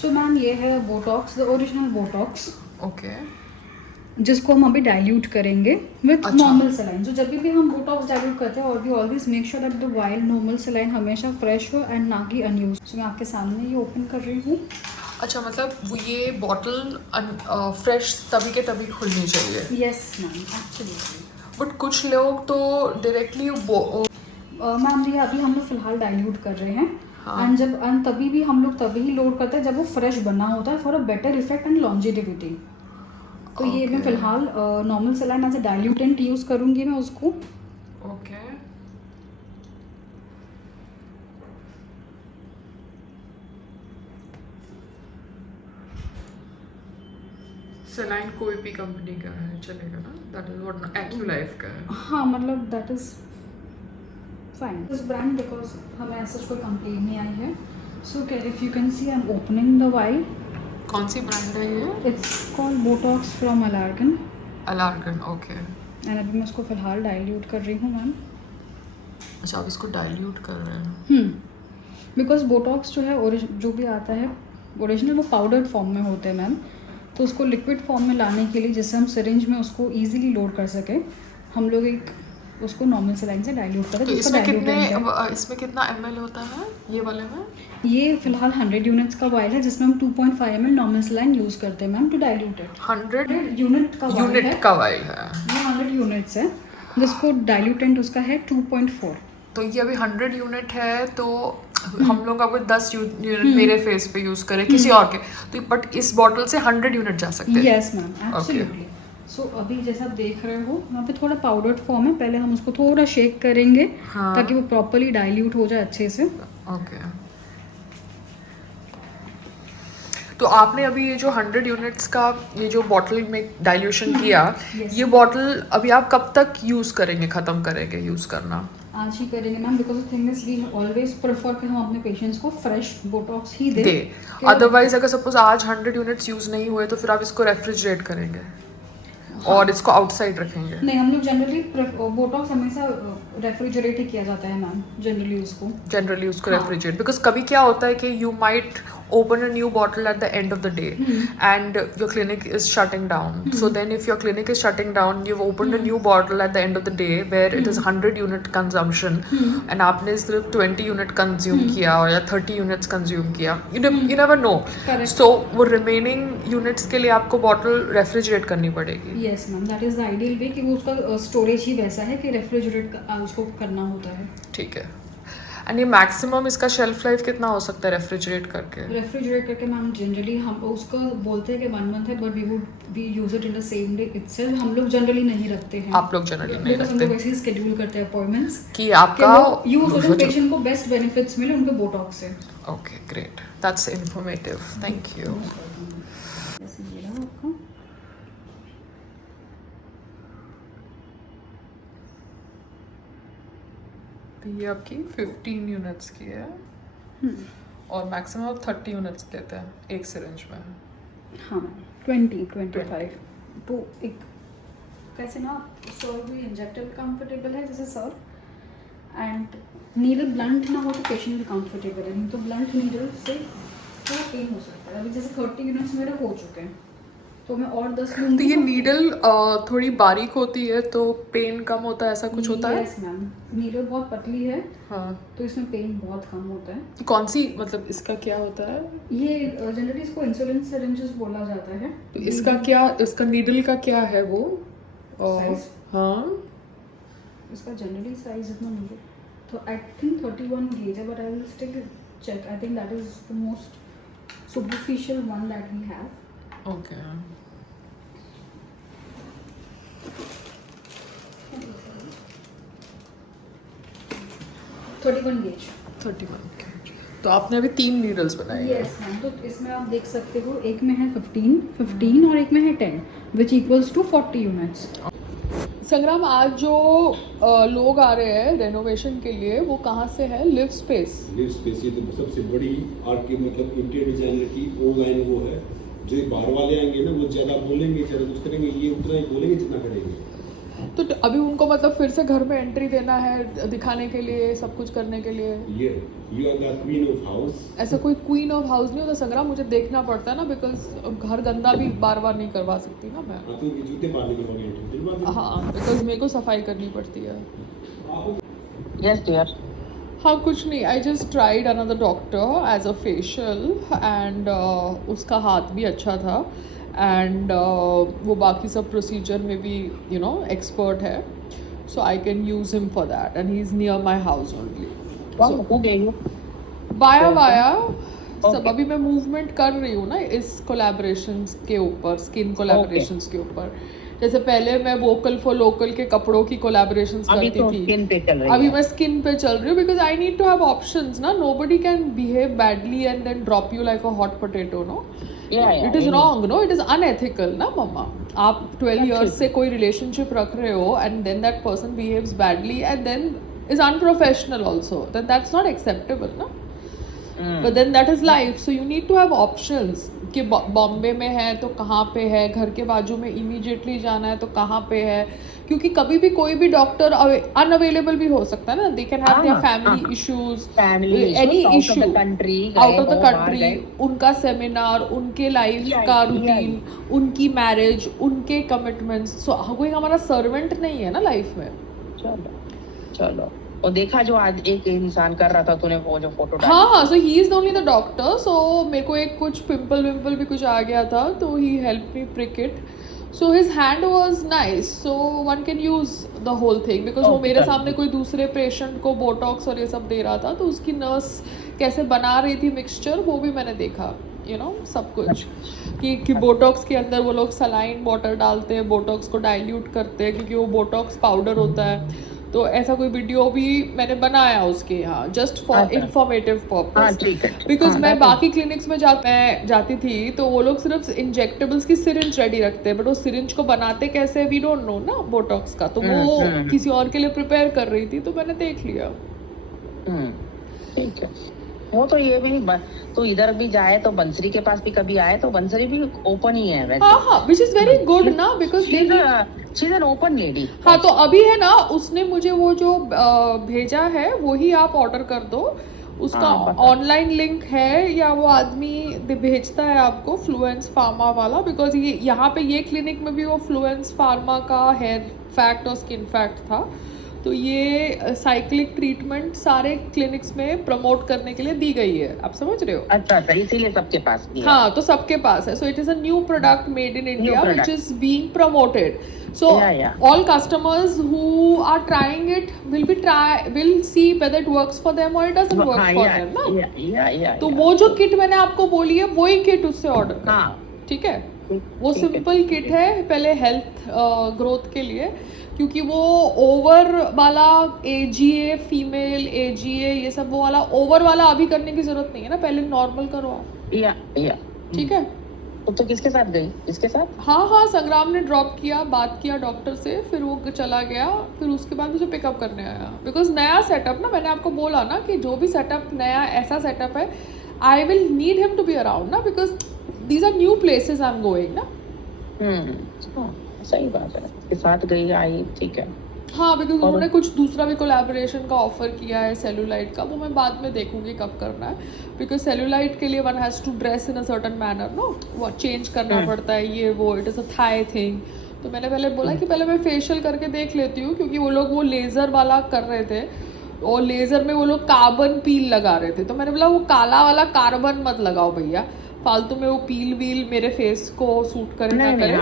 सो ma'am ये है botox, the original botox, okay जिसको हम अभी डाइल्यूट करेंगे विथ अच्छा। Normal saline. तो जब भी हम बोटॉक्स डाइल्यूट करते हैं और we always make sure that the vial normal saline हमेशा फ्रेश हो एंड ना कि अनयूज। सो मैं आपके सामने ये ओपन कर रही हूँ। अच्छा, मतलब वो ये बॉटल फ्रेश तभी के तभी खुलनी चाहिए। Yes ma'am, actually. बट कुछ लोग तो डायरेक्टली मैम ये अभी हम लोग फिलहाल डाइल्यूट कर रहे हैं हाँ। एंड जब तभी भी हम लोग तभी ही लोड करते हैं जब वो फ्रेश बना होता है for a better effect and longevity. तो ये मैं Okay. फिलहाल normal saline as a diluent use करूँगी मैं उसको। ओके सलाइन कोई भी कंपनी का है चलेगा ना? दैट इज व्हाट एक्यूलाइफ का है। हाँ मतलब that is fine this brand because हमें ऐसा कोई कंप्लेन नहीं आई है। So if you can see I am opening the vial. कौन सी ब्रांड है ये? It's called Botox from Allergan Allergan. Okay. And अभी मैं उसको फिलहाल डाइल्यूट कर रही हूँ मैम। अच्छा, आप इसको डाइल्यूट कर रहे हैं? बिकॉज बोटॉक्स जो है जो भी आता है ओरिजिनल वो पाउडर्ड फॉर्म में होते हैं मैम। तो उसको लिक्विड फॉर्म में लाने के लिए जिससे हम सिरिंज में उसको ईजिली लोड कर सके, हम लोग एक उसको नॉर्मल सलाइन से डाइल्यूट करें। तो इसमें कितना ml होता है ये वाले में? ये फिलहाल 100 यूनिट्स का वाइल है जिसमें हम 2.5 ml नॉर्मल सलाइन यूज़ करते हैं ma'am to dilute it. 100 unit का वाइल है। यूनिट का वाइल है। ये 100 यूनिट्स है जिसको डाइल्यूटेंट उसका है 2.4। तो ये अभी 100 यूनिट है तो हम लोग अगर 10 यूनिट मेरे फेस पे यूज करें किसी और के, तो बट इस बॉटल से 100 यूनिट जा सकते हैं। Yes ma'am, absolutely. सो अभी जैसा आप देख रहे हो वहाँ पे थोड़ा पाउडर्ड फॉर्म है, पहले हम उसको थोड़ा शेक करेंगे हाँ। ताकि वो प्रॉपर्ली डाइल्यूट हो जाए अच्छे से। ओके। तो आपने अभी ये जो 100 यूनिट्स का ये जो बॉटल में डाइल्यूशन किया, yes. ये बॉटल अभी आप कब तक यूज करेंगे, खत्म करेंगे यूज करना? आज ही करेंगे ma'am because the thing is we always prefer कि हम अपने पेशेंट्स को फ्रेश बोटॉक्स ही दें। अदरवाइज अगर सपोज आज 100 यूनिट्स यूज नहीं हुए तो फिर आप इसको रेफ्रिजरेट करेंगे? हाँ। और इसको आउटसाइड रखेंगे? नहीं, हम लोग जनरली बोटॉक्स हमेशा रेफ्रिजरेट ही किया जाता है मैम, जनरली उसको रेफ्रिजरेट। बिकॉज कभी क्या होता है कि you might open a new bottle at the end of the day and your clinic is shutting down. So then if your clinic is shutting down, you've opened a new bottle at the end of the day where it is 100 unit consumption and आपने सिर्फ 20 unit consume किया और या 30 units consume किया, you never know. Correct. So वो remaining units के लिए आपको bottle refrigerate करनी पड़ेगी। Yes ma'am, that is the ideal way कि वो उसका स्टोरेज ही वैसा है कि रेफ्रिजरेट उसको करना होता है। ठीक है। एंड ये मैक्सिमम इसका शेल्फ लाइफ कितना हो सकता है रेफ्रिजरेट करके मैम जनरली हम उसको बोलते हैं कि 1 मंथ है, but we use it in the same day itself. हम लोग जनरली नहीं रखते हैं। आप लोग जनरली नहीं रखते? हम लोग वैसे ही शेड्यूल करते हैं अपॉइंटमेंट्स कि आपका यूज हो, पेशेंट को बेस्ट बेनिफिट्स मिले उनके बोटॉक्स से। Okay, great, that's informative, thank you. तो ये आपकी 15 यूनिट्स की है और मैक्सिमम आप 30 यूनिट्स लेते हैं एक सिरिंज में। हाँ, 20-25। तो एक कैसे ना सर भी इंजेक्टेबल कंफर्टेबल है जैसे सर, एंड नीडल ब्लंट ना हो तो पेशेंट भी कंफर्टेबल है। नहीं तो ब्लंट नीडल से थोड़ा पेन हो सकता है। अभी जैसे 30 यूनिट्स मेरे हो चुके हैं तो मैं और 10 लूँगी। तो ये नीडल थोड़ी बारीक होती है तो पेन कम होता है, ऐसा कुछ होता है? यस मैम, नीडल बहुत पतली है हाँ, तो इसमें पेन बहुत कम होता है। कौन सी, मतलब इसका क्या होता है? ये जनरली इसको इंसुलिन सिरिंजेस बोला जाता है। तो इसका क्या, इसका नीडल का क्या है वो साइज? हाँ, इसका जनरली साइज इतना नहीं है, तो आई थिंक 31 गेज है, but I will still check. I think that is the most superficial one that we have. Okay. 31 gauge. 31 तो आपने अभी 3 नीडल्स बनाए हैं। यस मैम, तो इसमें आप देख सकते हो एक में है 15 और एक में है 10 विच इक्वल्स टू 40 यूनिट्स। संग्राम, आज जो लोग आ रहे हैं रेनोवेशन के लिए वो कहाँ से है? लिव स्पेस ये तो सबसे बड़ी आर्ट की मतलब इंटीरियर डिजाइनर की ऑनलाइन वो है। जो बाहर वाले आएंगे ना वो ज़्यादा बोलेंगे, ज़्यादा कुछ करेंगे, ये उतना ही बोलेंगे जितना करेंगे। तो अभी उनको मतलब फिर से घर में एंट्री देना है दिखाने के लिए, सब कुछ करने के लिए? You are the queen of house. ऐसा कोई क्वीन ऑफ हाउस नहीं होता संग्राम, मुझे देखना पड़ता है ना, बिकॉज घर गंदा भी बार बार नहीं करवा सकती ना मैं। हाँ तो जूते पालने के बाद एंट्री दिलवा दे। हाँ, बिकॉज मेरे को सफाई करनी पड़ती है। Yes, dear. हाँ कुछ नहीं, I just tried another doctor as a facial and उसका हाथ भी अच्छा था एंड वो बाकी सब प्रोसीजर में भी एक्सपर्ट है, so I can use him for that and he is near my house only. Who gave you? वाया सब Okay. अभी मैं मूवमेंट कर रही हूँ ना इस कोलैबोरेशंस के ऊपर, स्किन कोलैबोरेशंस के ऊपर। जैसे पहले मैं वोकल फॉर लोकल के कपड़ों की कोलैबोरेशंस अभी करती तो थी, स्किन पे चल रही अभी है। मैं स्किन पे चल रही हूँ because I need to have options ना, nobody can behave badly and then drop you like a hot potato no, it is wrong no, it is unethical ना मम्मा। आप 12 years से कोई रिलेशनशिप रख रहे हो and then that person behaves badly and then is unprofessional also, then that's not acceptable ना। But then that is life, so you need to have options कि बॉम्बे में है तो कहाँ पे है, घर के बाजू में इमीडिएटली जाना है तो कहाँ पे है, क्योंकि कभी भी कोई भी डॉक्टर अनअवेलेबल भी हो सकता है ना, they can have their family issues, any issue out of the country, उनका सेमिनार, उनके लाइफ का रूटीन, उनकी मैरिज, उनके कमिटमेंट्स, सो कोई हमारा सर्वेंट नहीं है ना लाइफ में। चलो चलो, और देखा जो आज एक इंसान कर रहा था तूने, वो जो फोटो डाली। हाँ, so he is only the doctor, so मेरे को एक कुछ पिंपल विम्पल भी कुछ आ गया था तो he help me prick it, so his hand was nice, so one can use the whole thing because वो मेरे सामने कोई दूसरे पेशेंट को बोटॉक्स और ये सब दे रहा था, तो उसकी नर्स कैसे बना रही थी मिक्सचर वो भी मैंने देखा, सब कुछ कि बोटॉक्स के अंदर वो लोग सलाइन वाटर डालते हैं, बोटॉक्स को डाइल्यूट करते हैं क्योंकि वो बोटॉक्स पाउडर होता है, तो ऐसा कोई वीडियो भी मैंने बनाया उसके यहाँ just for informative purpose, because मैं बाकी क्लिनिक्स में मैं जाती थी तो वो लोग सिर्फ इंजेक्टेबल्स की सिरिंज रेडी रखते हैं, बट वो सिरिंज को बनाते कैसे वी डोंट नो ना बोटॉक्स का, तो वो किसी और के लिए प्रिपेयर कर रही थी तो मैंने देख लिया। ठीक है, वो तो ये भी नहीं, तो इधर भी जाए तो बंसरी के पास भी कभी आए तो बंसरी भी ओपन ही है वैसे। हाँ, which is very good ना, because she is an open lady. हाँ, तो अभी है ना, उसने मुझे वो जो भेजा है वही आप ऑर्डर कर दो, उसका ऑनलाइन लिंक है या वो आदमी भेजता है आपको, फ्लुएंस फार्मा वाला, बिकॉज ये यहाँ पे ये क्लिनिक में भी वो फ्लुएंस फार्मा का हेयर फैक्ट और स्किन फैक्ट था, तो ये साइक्लिक ट्रीटमेंट सारे क्लिनिक्स में प्रमोट करने के लिए दी गई है, आप समझ रहे हो? अच्छा, इसीलिए सबके पास भी है। हाँ, तो सबके पास है, so it is a new product made in India which is being promoted, so all customers who are trying it will see whether it works for them or it doesn't work for them ना। तो वो जो kit मैंने आपको बोली है वही kit उससे ऑर्डर कर, ठीक है? वो सिंपल किट है पहले हेल्थ ग्रोथ के लिए, क्योंकि वो ओवर वाला AGA फीमेल AGA ये सब वो वाला ओवर वाला अभी करने की जरूरत नहीं है ना, पहले नॉर्मल करो आप, ठीक है? तो किसके साथ गई? इसके साथ? हाँ, संग्राम ने ड्रॉप किया, बात किया डॉक्टर से, फिर वो चला गया, फिर उसके बाद मुझे पिकअप करने आया, बिकॉज नया सेटअप ना, मैंने आपको बोला ना कि जो भी सेटअप नया ऐसा सेटअप है I will need him to be around ना, because these are new places I am going ना। सही बात है, इसके साथ गई आई, ठीक है। हाँ, बिकॉज उन्होंने कुछ दूसरा भी कोलैबोरेशन का ऑफर किया है सेलुलाइट का, वो मैं बाद में देखूंगी कब करना है, बिकॉज सेलुलाइट के लिए one has to dress in a certain manner no, वो चेंज करना पड़ता है, ये वो it is a thigh thing, तो मैंने पहले बोला कि पहले मैं फेशियल करके देख लेती हूँ, क्योंकि वो लोग वो लेज़र वाला कर रहे थे और लेज़र में वो लोग कार्बन पील लगा रहे थे, तो मैंने बोला वो काला वाला कार्बन मत लगाओ भैया, फालतू में वो पील वील मेरे फेस को सूट करे ना करे,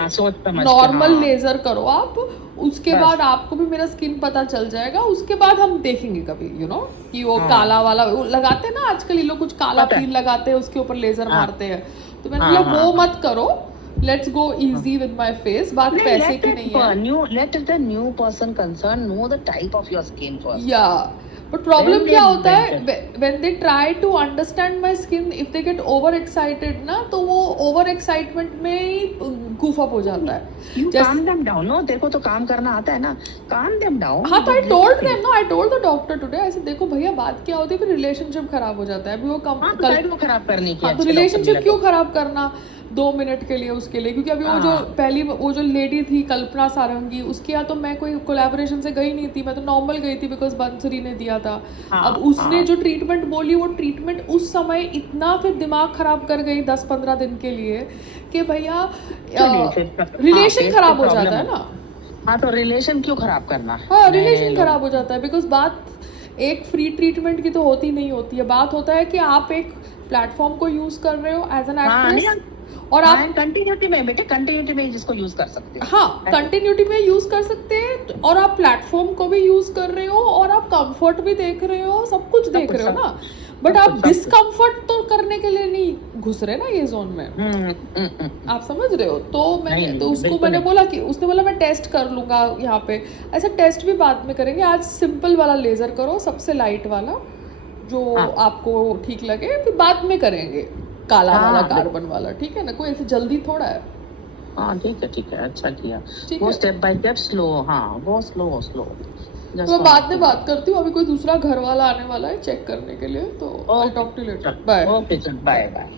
नॉर्मल लेजर करो आप, उसके बाद आपको भी मेरा स्किन पता चल जाएगा, उसके बाद हम देखेंगे कभी कि वो काला वाला वो लगाते हैं ना आजकल ये लोग, कुछ काला पील लगाते हैं उसके ऊपर लेजर मारते हैं, तो मैंने बोला वो मत करो, let's go easy with my face, बात पैसे की नहीं है। Let the new person concern know the type of your skin first. या बट प्रॉब्लम क्या होता है, when they try to understand my skin, if they get over excited ना, तो वो ओवर एक्साइटमेंट में ही goof up हो जाता है। You calm them down, no? तेरे को तो काम करना आता है ना, calm them down। हाँ, तो I told them, no, I told the doctor today, ऐसे देखो भैया बात क्या होती है, फिर रिलेशनशिप खराब हो जाता है, अभी वो खराब करने की। हाँ, तो रिलेशनशिप क्यों खराब करना, 2 मिनट के लिए उसके लिए, क्योंकि अभी वो जो पहली वो जो लेडी थी कल्पना सारंगी, उसके यहाँ तो मैं कोई कोलैबोरेशन से गई नहीं थी, मैं तो नॉर्मल गई थी बिकॉज बंसरी ने दिया था। अब उसने जो ट्रीटमेंट बोली, वो ट्रीटमेंट उस समय इतना फिर दिमाग खराब कर गई 10-15 दिन के लिए कि भैया रिलेशन खराब हो जाता है ना। हाँ तो रिलेशन क्यों खराब करना? हाँ, रिलेशन खराब हो जाता है बिकॉज बात एक फ्री ट्रीटमेंट की तो होती नहीं होती है। बात होता है कि आप एक प्लेटफॉर्म को यूज कर रहे हो एज एन एक्ट्रेस और आप कंटिन्यूटी में बेटे, कंटिन्यूटी में जिसको यूज कर सकते हो। हाँ, कंटिन्यूटी में यूज कर सकते हैं और आप प्लेटफॉर्म को भी यूज कर रहे हो और आप कंफर्ट भी देख रहे हो, सब कुछ देख रहे हो ना, बट आप डिस्कम्फर्ट तो करने के लिए नहीं घुस रहे ना ये जोन में। आप समझ रहे हो? तो मैंने तो उसको मैंने बोला कि उसने बोला मैं टेस्ट कर लूंगा यहाँ पे। ऐसा टेस्ट भी बाद में करेंगे, आज सिंपल वाला लेजर करो, सबसे लाइट वाला जो आपको ठीक लगे, फिर बाद में करेंगे काला वाला, कार्बन वाला, ठीक है ना? कोई ऐसे जल्दी थोड़ा है। हाँ ठीक है, अच्छा किया। ठीक वो है। स्टेप बाय स्टेप स्लो, हाँ वो स्लो तो मैं बाद में बात करती हूँ, अभी कोई दूसरा घर वाला आने वाला है चेक करने के लिए, तो I talk to you later. Bye. Okay, bye bye.